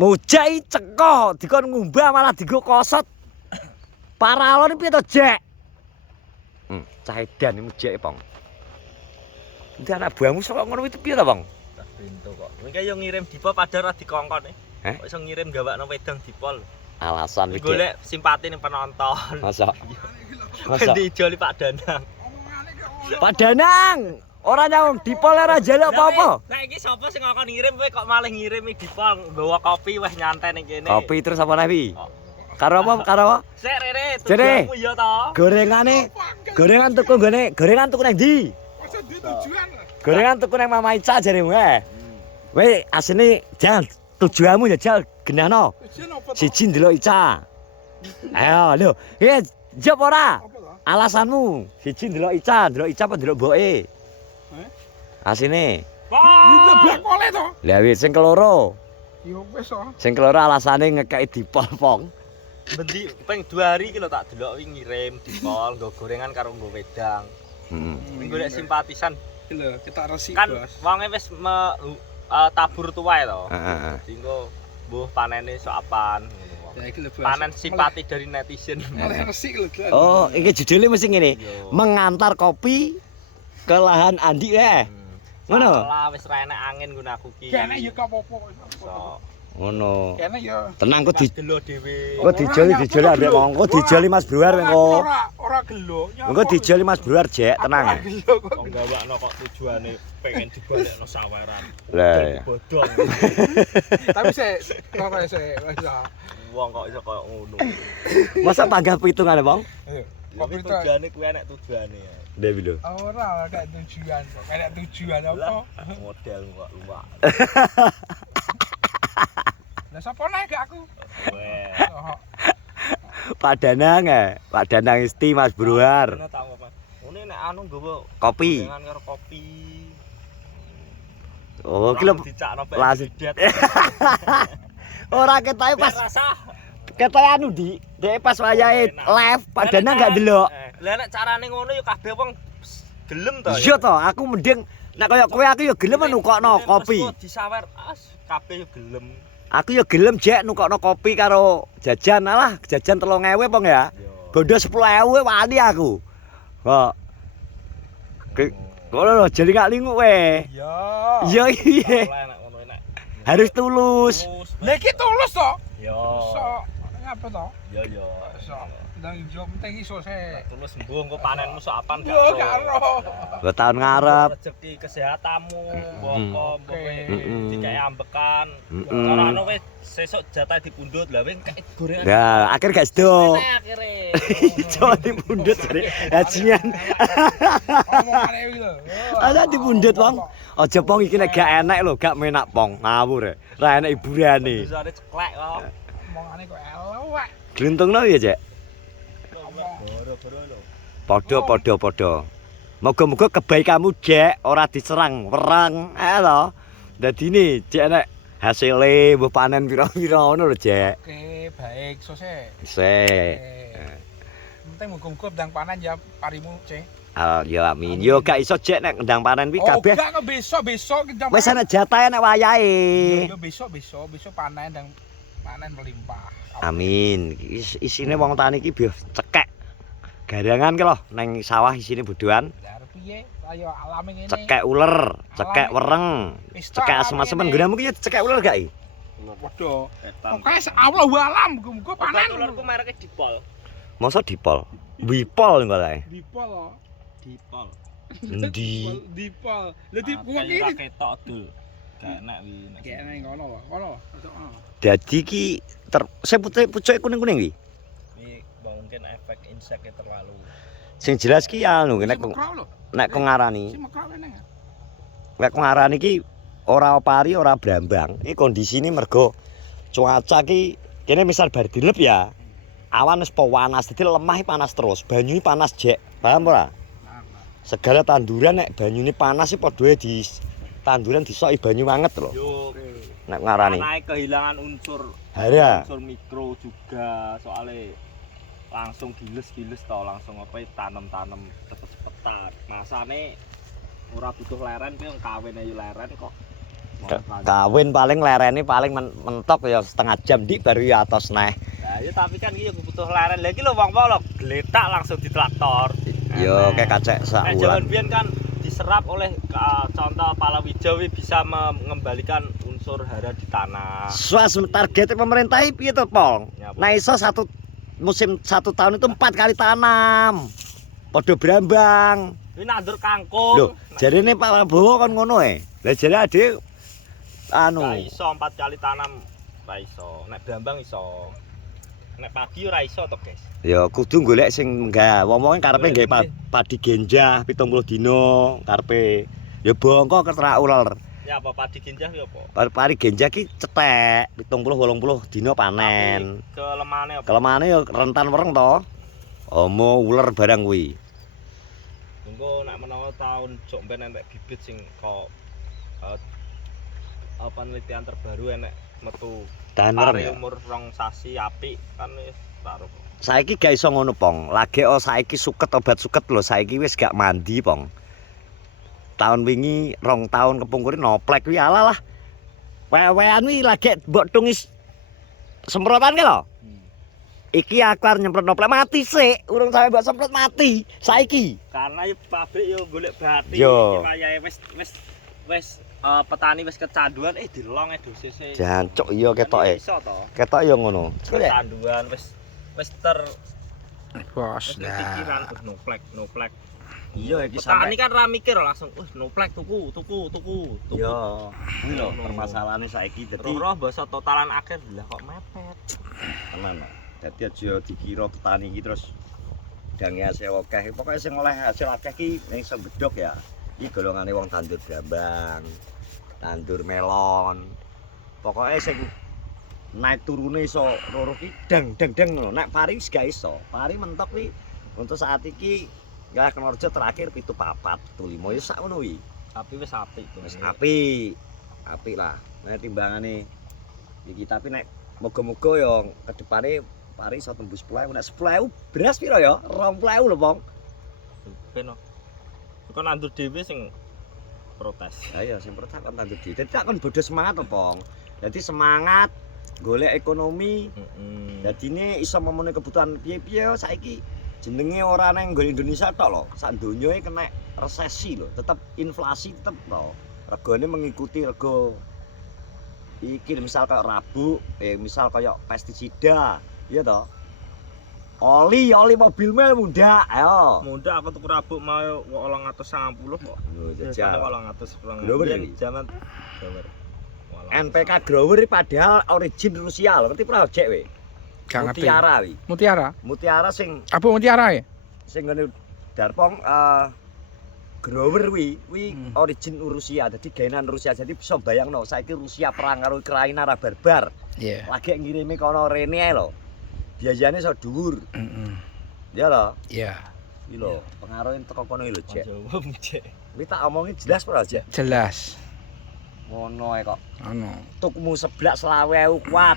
Mujai ceko dikon ngumbah malah digo kosot. Paralon piye to, Jek? Cah edan iki mujake, Pong. Nanti anak buahmu sok ngono itu piye to, Pong? Tak bento kok. Mengke yo ngirim dipol padahal ora dikongkon. Kok iso ngirim gawakno wedang dipol. Alasan iki. Golek simpati ning penonton. Masa? Masa dijoli Pak Danang. Pak Danang, ora nyawang dipol ora njaluk apa-apa. Lah iki sapa sing ngokon ngirim kowe kok malah ngirim dipol nggawa kopi wis nyantai ning kene. Kopi terus apa nabi? Karo apa? Karo apa? Sik Rere, Jere. tujuanmu ya to. Gorengan tuku nggone, gorengan tuku nang ndi? Masa duwe tujuan. Gorengan tuku nang Mama Ica jaremu Weh, asine jangan tujuanmu ya jal genahno. Tujuan apa to? Siji ndelok Ica. Ayo, lho. Jawab ora? Apa to? Alasanmu. Siji ndelok Ica apa ndelok mboke? Asine. Itu bakole to. Lah wis sing keloro. Yo wis to. Sing keloro alasane ngekeki dipol, Pong. Bendi ping 2 hari iki lho tak delok ngirim dipol nggo gorengan karo nggo wedang. Heeh. Golek simpatisan. Iki lho, kita resik, Kan Bos. wonge wis tabur tuwae to. Heeh. Dinggo mbuh panene sok apaan ngono. Ya iki lho, Bos. Panen simpati dari netizen. Malah resik lho, Bos. Oh, iki judulnya mesti ngene. Yo. Mengantar kopi ke lahan Andi Ngono. Salah wis ra enek angin nggon aku ki. Kene yo apa-apa. So, Ngono. Kene yo Tenang kok gelo dhewe. Kok dijoli ambek mongko dijoli Mas Bruar engko. ora gelo. Engko dijoli Mas Bruar, Jek, tenang. Gelo kok. Kok gawakno kok tujuane pengen dibalekno saweran. Lah. Bodong. Tapi sik wis Wong kok iso koyo ngono. Masa panggah pitungane, Bang? Kopi tujuane kuwi enek tujuane ya. Ndak lho. Ora gak tujuan kok. Kayak tujuan apa? Model kok luwak. Lah sapa nek gak aku? Weh. Pak Danang Pak Danang Isti Mas Bruar. Ana tak apa. Ngene nek anu nggawa Kopi. dengan karo kopi. Oh, ki lho dicakno langsung. pedet. Ora ketoke pas Rasa ketoke anu Dek pas wayahe live Pak Danang gak delok. Lah nek carane ngono ya kabeh wong gelem to. Iya to, aku mending nek kaya kowe aku ya gelem nukokno kopi. Disawer kabeh yo gelem. Aku ya gelem Jek nukokno kopi karo jajan. Alah, jajan 3.000 Pong ya. Bondo 10.000 wani aku. Kok ngono lho jeli gak lingu we. Iya. Iya iya. Enak ngono enak. Harus tulus. Lah iki tulus to. Yo. Iso ngapa to? Yo yo. Iso. Ndang ijo penting iso se. Tulus mbuh engko panenmu sok apan Yo gak ero. Buat tahun ngarep. Rezeki kesehatanmu, mboko Oke. dikai ambekan. Cara anu wis sesuk jatah dipundhut lah wis kayak gorengan. Ya, akhir gak sedo. Akhire. Coba dipundhut jare. Hajian. Omongane iki lho. Ada dipundhut, Pong. Aja Pong iki nek gak enak lho, gak menak Pong. Ngawur. Ra enak hiburane. Bisane ceklek kok. Omongane kok elek. Gluntungno ya, Jek? Boro-boro lho. Padha. Moga-moga kebaikanmu, Jek, ora diserang wereng. Lho. Dadine Jek nek hasile mbok panen pira-pira ngono lho, Jek. Oke, baik. So se. Sik. Penting muga-muga ndang panen ya parimu, Ce. Ya amin. Yo gak iso Jek nek ndang panen kuwi kabeh. Oh, gak besok kita Wis ana jatahe nek wayahe. Yo besok panen dan panen melimpah. Amin. Isine wong tani iki biyo cekek. Garangan ki lho nang sawah isine bodohan. Lah piye? Ayo alami ngene. Cekek uler, cekek wereng, cekek asem-asemen. Nggonmu ki cekek uler gak iki? Padha. Pokoke Allahu alam muga-muga panen. Ularku mereke dipol. Masa dipol? Wipol engko lae. Dipol. Dipol. Endi? Dipol. Lah di wong Iki iki ketok dul. Gak enak wi. gak enak ngono wae. Ngono. Dadi ki pucuk kuning-kuning iki. Ini mungkin efek inseknya terlalu. Sing jelas ki anu nek kok ngarani. Si mekrok neng. Nek kok ngarani ki ora pari ora brambang. Iki kondisine mergo cuaca ki kene misal bar dilep ya. Awan wis panas dadi lemah panas terus. Banyu panas Jek. Paham ora? Segala tanduran nek banyune panas iki padha di tanduran disoki banyu banget lho. Yo, Nek ngarani. naik kehilangan unsur Hara. unsur mikro juga soalnya langsung giles-giles tau langsung apa tanam-tanam cepet-cepetan. Masane ora butuh leren ki kawin ayo leren kok. Kawin paling lereni paling mentok ya setengah jam dik baru ya atos neh. Nah, ya tapi kan iki butuh leren. Lah iki lho wong lho gletak langsung di traktor. Yo kayak kacek sak Nek wulan. jaman biyen kan diserap oleh contoh palawija bisa mengembalikan unsur hara di tanah. Suas target pemerintah piye to, Pong? Ya, Pong. Nah iso musim 1 tahun itu 4 kali tanam. Podo brambang. Ini nandur kangkung. Loh, jarine Pak Prabowo kan ngono Lah jare ade anu. Ra iso 4 kali tanam, ra iso. Nek brambang iso. Nek padi ora iso to, Guys. Ya kudu golek sing enggak. Wong-wong karepe nggawe padi genjah 70 dina karepe. Ya bongko keterak uler. Ya apa padi genjah ya apa? Pari genjah ki cetek 70-80 dina panen. Tapi kelemahane apa? Kelemahane ya rentan wereng to. Omo uler barang kuwi. Engko nek menawa tahun jok ben entek bibit sing kok penelitian terbaru enek metu pari Ya. umur 2 sasi apik kan wis taruh. Saiki gak iso ngono, Pong. Lagi saiki suket obat suket lho, saiki wis gak mandi, Pong. Tahun wingi 2 tahun kepungkuri noplek kuwi alah lah. Wewean kuwi lagi mbok tungis semprotan ki lho. Iki aku arep nyemprot noplek mati sik, urung sampe mbok semprot mati. Saiki. Karena ya pabrik yo golek bathi Yo. wayahe wis petani wis kecanduan dilong dosis e. Jancuk iya ketoke. Iso to. Ketok ya ngono. Kecanduan wis Bos pikiran dah. noplek. Iya iki Petani kan ra mikir langsung noplek tuku. Iya. Kuwi lho permasalahane saiki dadi Roh basa totalan akhir lah kok mepet. tenan. Dadi aja dikira petani iki terus dange hasil akeh. Pokoke sing oleh hasil akeh ki ning sembedhok ya. Iki golongane wong tandur brambang, tandur melon. Pokoke sing naik turune iso loro ki dang ngono. Nek pari wis gak iso. Pari mentok kuwi untuk saat iki ya Kenorjo terakhir 7 papat, 7 5 ya sak ngono kuwi. Tapi wis apik to. Wis apik. Apik lah. Nek timbangane iki tapi nek moga-moga ya kedepane pari iso tembus 10.000. Nek 10.000 beras piro ya? 20.000 lho, Bang. Ben. Kok nandur dhewe sing protes. Ya ya sing pertama kan tandur dhewe. Dadi tak kon bodho semangat to, Bang. Dadi semangat golek ekonomi. Dadine iso memenuhi kebutuhan piye-piye saiki jenenge ora nang nggon Indonesia tok lho. Sak donya kena resesi lho. Tetep inflasi tetep to. Regane mengikuti rego iki misal kayak rabuk, misal kayak pestisida, iya toh. Oli mobil mel muda, ayo. Muda aku tuku rabuk mau 890 kok. Lho Jajal jajal. 800 Grower Biyen iki? Zaman grower. NPK Grower padahal origin Rusia lho, ngerti pra ojek we. Gak ngerti. Mutiara wi. Mutiara. Mutiara sing Apa mutiara ya? sing ngene Darpong Grower wi Hmm. origin Rusia, dadi gaenan Rusia. Jadi bisa bayangno saiki Rusia perang karo Ukraina ra barbar. Iya. Lagi ngirimi kono rene ae lho. Biayane iso dhuwur. Heeh. Ya lho. Iya. Iki lho, pengaruhe teko kono iki lho, Jek. Jawa mujek. Kuwi tak omongi jelas ora, Jek? Jelas. Ngono ae kok. Anu. Tukmu seblak 20.000 kuat.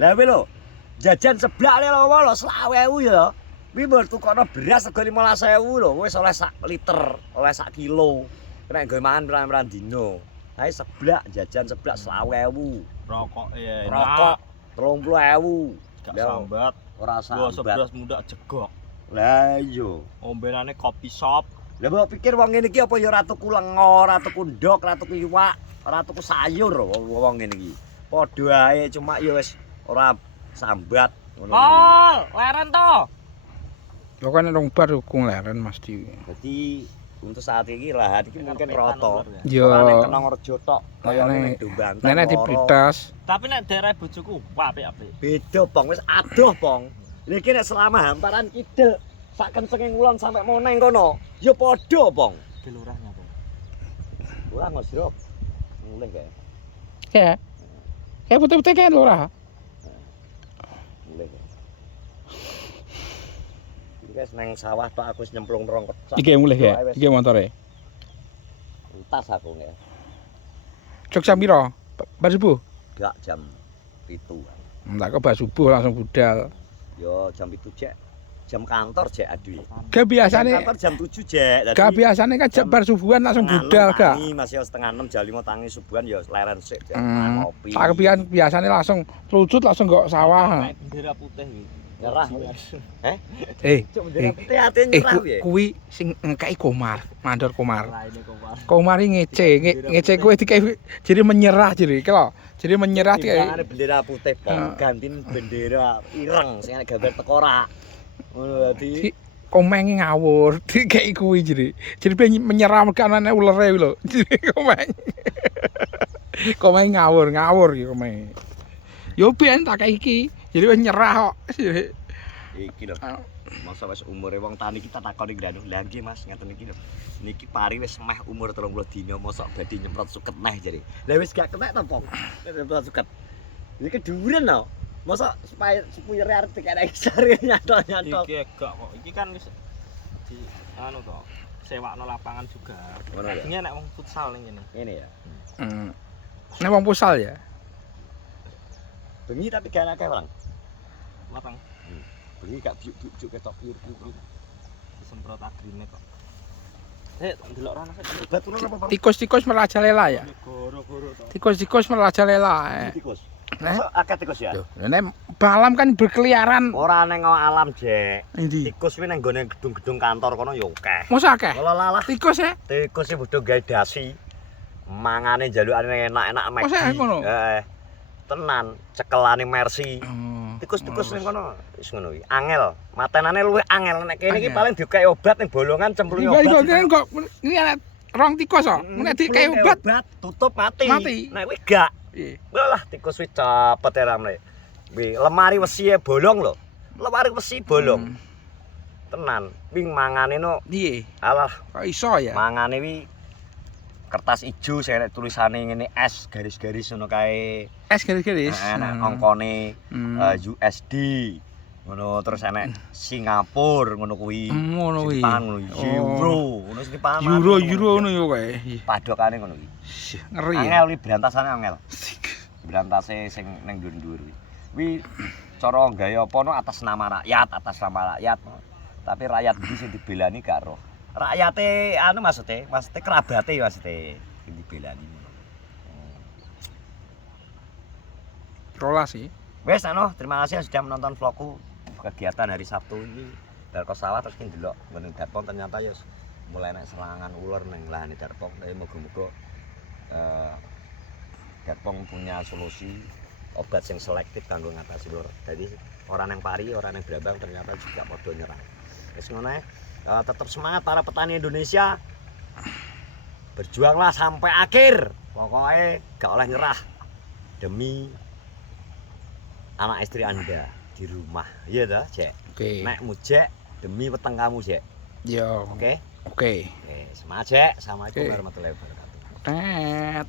Lah kuwi lho, jajan seblak lho 20.000 ya. Kuwi mbok tukono beras sego 15.000 lho, wis oleh sak liter, oleh sak kilo. Nek nggo mangan pirang-pirang dino. Ae seblak jajan seblak 20.000. Rokok ya. Rokok 30.000. Gak Ya, sambat. ora Gua sambat. sebelas muda jegok. Lah iya. Ombenane kopi shop. Lah mbok pikir wong ngene iki apa ya ora tuku lenga, ora tuku ndok, ora tuku iwak, ora tuku sayur wong ngene iki. Padha ae cuma ya wis ora sambat ngono. Kol, leren to. Pokoknya rong bar dukung leren mesti. Dadi untuk saat ini lahan iki mungkin roto. Yo. Ora ning Kenongrejo tok, kaya Nek- ning Dumbantan. Nenek di loro. Blitas. Tapi nek daerah bojoku apik-apik. Beda, Pong, wis adoh, Pong. Lha iki nek selama hamparan kidul sak kencenge ngulon sampe moneng kono, ya padha, Pong. Ki lurahnya apa? Ora ngosrok. Mulih kae. Ya. Kayak putih-putih kan lurah. Mulih kae. Iki guys nang sawah tok aku wis nyemplung rong kecak. Iki mulai ya. Wis Iki motore. entas aku nge. Jogja piro? Bar subuh. Gak jam 7. Enggak kok bar subuh langsung budal. Yo jam 7 cek. jam kantor Jek aduh. Gak biasane Kantor jam 7 Jek. Dadi gak biasane kan jam bar subuhan langsung budal gak. Tangi Mas ya setengah 6 jam 5 tangi subuhan ya leren sik Jek. Hmm. Ngopi. Sakepian biasane langsung lucut langsung kok sawah. Naik bendera putih iki. Nyerah. Eh, Putih atine nyerah piye? kuwi sing ngekeki Komar, mandor Komar. Lainnya Komar. Komar iki ngece kuwi dikei jadi menyerah jadi kelo. Jadi menyerah dikei. Timbangane bendera putih pong gantiin bendera ireng sing ana gambar tengkorak. Ngono dadi Komeng ngawur dikei kuwi jadi. Jadi menyerah mekanane ulere kuwi lho. Jadi komeng. Komeng ngawur iki komeng. Yo ben tak kei iki. Jadi wis nyerah kok. iki lho. Masa wis umure wong tani kita takoni nganu. Lah nggih Mas, ngeten iki lho. Niki pari wis meh umur 30 dina mosok badhe nyemprot suket neh jare. Lah wis gak kenek to, Pong. Nyemprot suket. Iki keduren lho. Mosok supaya supuyere arep dikene sare nyantol-nyantol. Iki gak kok. Iki kan wis di anu to, sewakno lapangan juga. Ngono ya. Ini nek wong futsal ning ngene. Ngene ya. Nek wong pusal ya. Bengi tapi gak akeh orang. Matang Bengi gak biuk-biuk ketok biur-biur. disemprot agrine kok. Ndelok rono sik. Batu apa, Bang? Tikus-tikus merajalela ya. Goro-goro to. Tikus-tikus merajalela. Tikus. Nah, Masa akeh tikus ya? nek malam kan berkeliaran. Ora neng alam, Jek. Endi? Tikus kuwi nang gone gedung-gedung kantor kono ya akeh. Mosok akeh? Kalau lalah Tikus ya? tikus sing bodho gawe dasi. Mangane njalukane enak-enak mek. Masa ngono? Heeh. Tenan, cekelane Mercy. Oh. Tikus-tikus ning kono wis ngono iki. Angel, matenane luwih angel nek kene iki Angel. paling dikei obat ning bolongan cemplungi Enggak iso obat. kok ini ana rong tikus kok. Nek dikei obat tutup mati. Mati. Nek kuwi gak. piye? Lah tikus wis cepet ya ramne. Wi lemari wesi bolong lho. Lemari wesi bolong. Tenan, wing mangane no Piye? alah Kok iso ya? mangane wi kertas ijo sing nek tulisane ngene S garis-garis ngono kae. Es garis-garis. Enak angkane USD. Ngono terus enek Singapura ngono kuwi. Ngono kuwi. Jepang ngono euro, ngono sing dipaman. Euro ngono ya kae. Padokane ngono kuwi. Ngeri ya. Angel kuwi berantasane angel. Berantase sing ning dhuwur-dhuwur kuwi. Kuwi cara gawe apa no atas nama rakyat. Tapi rakyat iki sing dibelani gak roh. Rakyate anu maksudnya kerabate maksudnya sing dibelani. Rola sih. Wes anu, terima kasih sudah menonton vlogku kegiatan hari Sabtu ini. Darko sawah terus ki ndelok ngene Darpong ternyata ya mulai nek serangan ular ning lahane Darpong. Tapi moga-moga Darpong punya solusi obat yang selektif kanggo ngatasi ular. Jadi orang yang pari, orang yang berambang ternyata juga padha nyerang. Wis ngono ae. Tetap semangat para petani Indonesia. Berjuanglah sampai akhir. Pokoknya gak oleh nyerah demi anak istri Anda di rumah. Iya dah, Cek. Oke. Nek mujek demi weteng kamu, Cek. Yo. Oke? Oke. Oke, semangat, Cek. Assalamualaikum Oke. warahmatullahi wabarakatuh. Tet.